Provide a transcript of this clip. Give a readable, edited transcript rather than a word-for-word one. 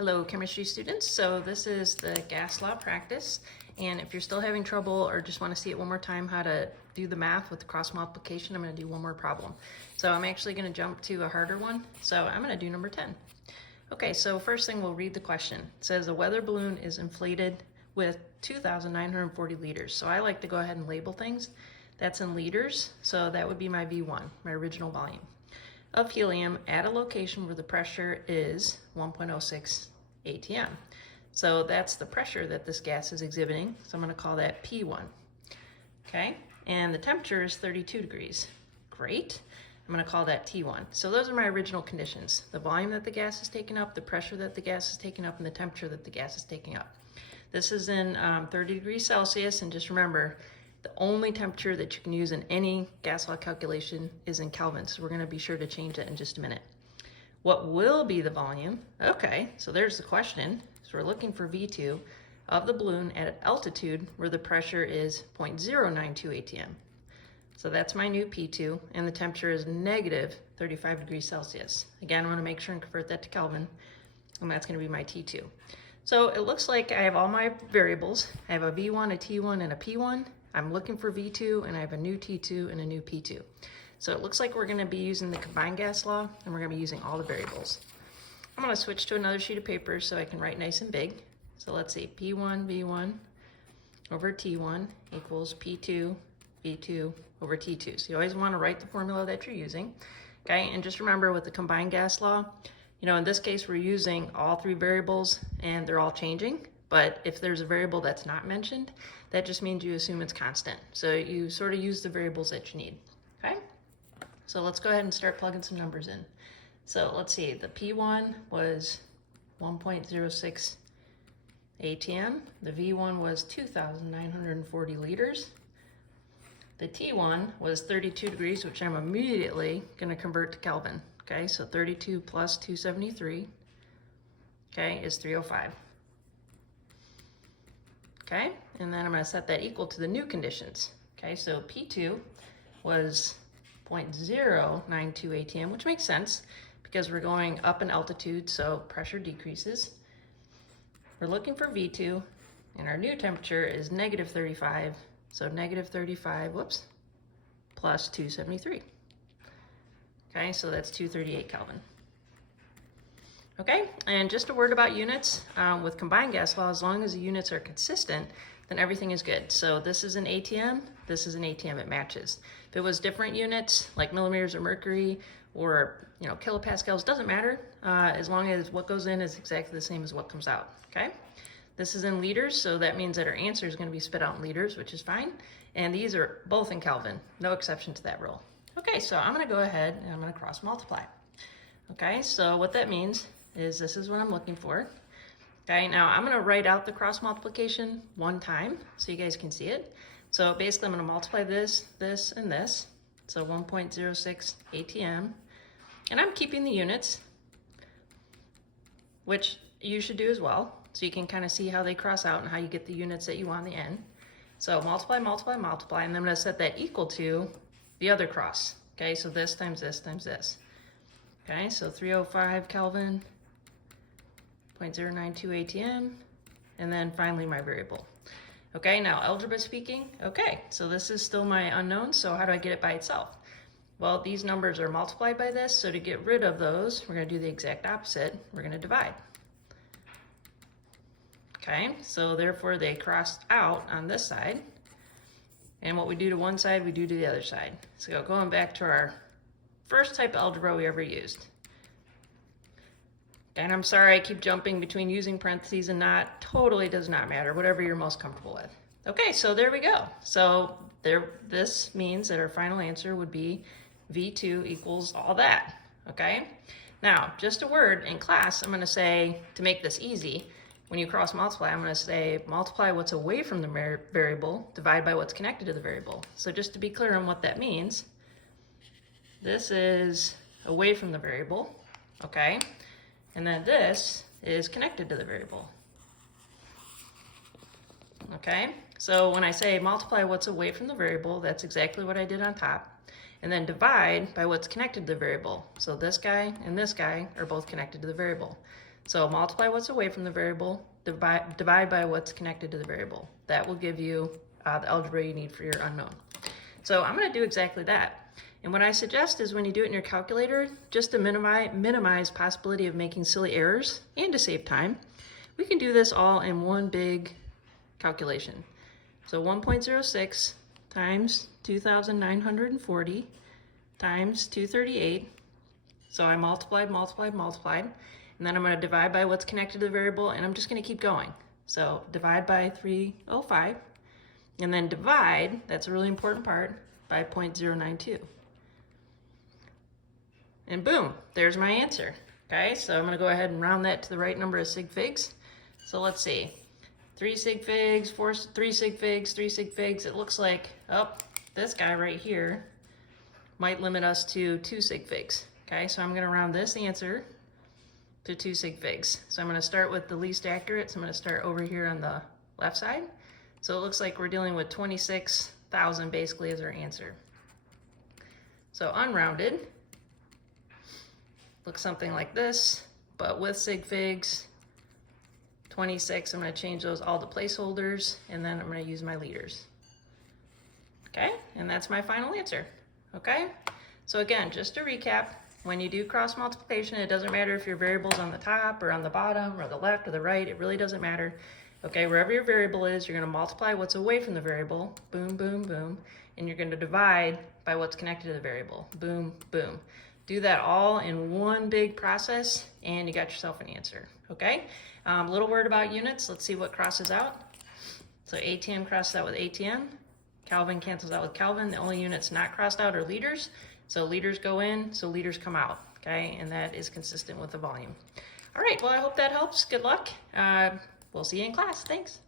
Hello, chemistry students. So this is the gas law practice. And if you're still having trouble or just want to see it one more time how to do the math with the cross multiplication, I'm going to do one more problem. So I'm actually going to jump to a harder one. So I'm going to do number 10. Okay, so first thing we'll read the question. It says a weather balloon is inflated with 2,940 liters. So I like to go ahead and label things. That's in liters, so that would be my V1, my original volume, of helium at a location where the pressure is 1.06 atm. So that's the pressure that this gas is exhibiting. So I'm going to call that P1. Okay, and the temperature is 32 degrees. Great. I'm going to call that T1. So those are my original conditions. The volume that the gas is taking up, the pressure that the gas is taking up, and the temperature that the gas is taking up. This is in 30 degrees Celsius, and just remember, the only temperature that you can use in any gas law calculation is in Kelvin, so we're going to be sure to change that in just a minute. What will be the volume? Okay, so there's the question. So we're looking for V2 of the balloon at an altitude where the pressure is 0.092 atm. So that's my new P2, and the temperature is negative 35 degrees Celsius. Again, I want to make sure and convert that to Kelvin, and that's going to be my T2. So it looks like I have all my variables. I have a V1, a T1, and a P1. I'm looking for V2, and I have a new T2 and a new P2. So it looks like we're going to be using the combined gas law, and we're going to be using all the variables. I'm going to switch to another sheet of paper so I can write nice and big. So let's see, P1 V1 over T1 equals P2 V2 over T2. So you always want to write the formula that you're using. Okay, and just remember with the combined gas law, you know, in this case we're using all three variables and they're all changing. But if there's a variable that's not mentioned, that just means you assume it's constant. So you sort of use the variables that you need, okay? So let's go ahead and start plugging some numbers in. So let's see, the P1 was 1.06 atm. The V1 was 2,940 liters. The T1 was 32 degrees, which I'm immediately gonna convert to Kelvin. Okay, so 32 plus 273, okay, is 305. Okay, and then I'm going to set that equal to the new conditions. Okay, so P2 was 0.092 atm, which makes sense because we're going up in altitude, so pressure decreases. We're looking for V2, and our new temperature is negative 35, so negative 35, whoops, plus 273. Okay, so that's 238 Kelvin. Okay, and just a word about units. With combined gas law, as long as the units are consistent, then everything is good. So this is an ATM, this is an ATM, it matches. If it was different units, like millimeters of mercury or kilopascals, doesn't matter, as long as what goes in is exactly the same as what comes out, okay? This is in liters, so that means that our answer is gonna be spit out in liters, which is fine. And these are both in Kelvin, no exception to that rule. Okay, so I'm gonna go ahead and I'm gonna cross multiply. Okay, so what that means is this is what I'm looking for. Okay, now I'm going to write out the cross multiplication one time so you guys can see it. So basically I'm going to multiply this, this, and this. So 1.06 atm. And I'm keeping the units, which you should do as well. So you can kind of see how they cross out and how you get the units that you want in the end. So multiply, multiply, multiply, and then I'm going to set that equal to the other cross. Okay, so this times this times this. Okay, so 305 Kelvin, 0.092 atm, and then finally my variable. Okay, now algebra speaking, okay, so this is still my unknown, so how do I get it by itself? Well, these numbers are multiplied by this, so to get rid of those, we're going to do the exact opposite. We're going to divide. Okay, so therefore they crossed out on this side, and what we do to one side, we do to the other side. So going back to our first type of algebra we ever used. And I'm sorry I keep jumping between using parentheses and not. Totally does not matter, whatever you're most comfortable with. Okay, so there we go. So this means that our final answer would be V2 equals all that, okay? Now, just a word, in class, I'm gonna say, to make this easy, when you cross multiply, I'm gonna say multiply what's away from the variable, divide by what's connected to the variable. So just to be clear on what that means, this is away from the variable, okay? And then this is connected to the variable. Okay, so when I say multiply what's away from the variable, that's exactly what I did on top. And then divide by what's connected to the variable. So this guy and this guy are both connected to the variable. So multiply what's away from the variable, divide by what's connected to the variable. That will give you the algebra you need for your unknown. So I'm going to do exactly that. And what I suggest is when you do it in your calculator, just to minimize possibility of making silly errors and to save time, we can do this all in one big calculation. So 1.06 times 2,940 times 238. So I multiplied, and then I'm going to divide by what's connected to the variable, and I'm just going to keep going. So divide by 305, and then divide, that's a really important part, by 0.092. And boom, there's my answer. Okay, so I'm going to go ahead and round that to the right number of sig figs. So let's see, 3 sig figs, 3 sig figs, 3 sig figs. It looks like, oh, this guy right here might limit us to 2 sig figs. Okay, so I'm going to round this answer to 2 sig figs. So I'm going to start with the least accurate. So I'm going to start over here on the left side. So it looks like we're dealing with 26,000 basically as our answer. So unrounded looks something like this, but with sig figs, 26, I'm going to change those all to placeholders, and then I'm going to use my liters. Okay, and that's my final answer. Okay, so again, just to recap, when you do cross multiplication, it doesn't matter if your variable's on the top or on the bottom or the left or the right, it really doesn't matter. Okay, wherever your variable is, you're going to multiply what's away from the variable, boom, boom, boom, and you're going to divide by what's connected to the variable, boom, boom. Do that all in one big process, and you got yourself an answer, okay? Little word about units, let's see what crosses out. So ATM crosses out with ATM, Kelvin cancels out with Kelvin. The only units not crossed out are liters. So liters go in, so liters come out, okay? And that is consistent with the volume. All right, well, I hope that helps. Good luck. We'll see you in class. Thanks.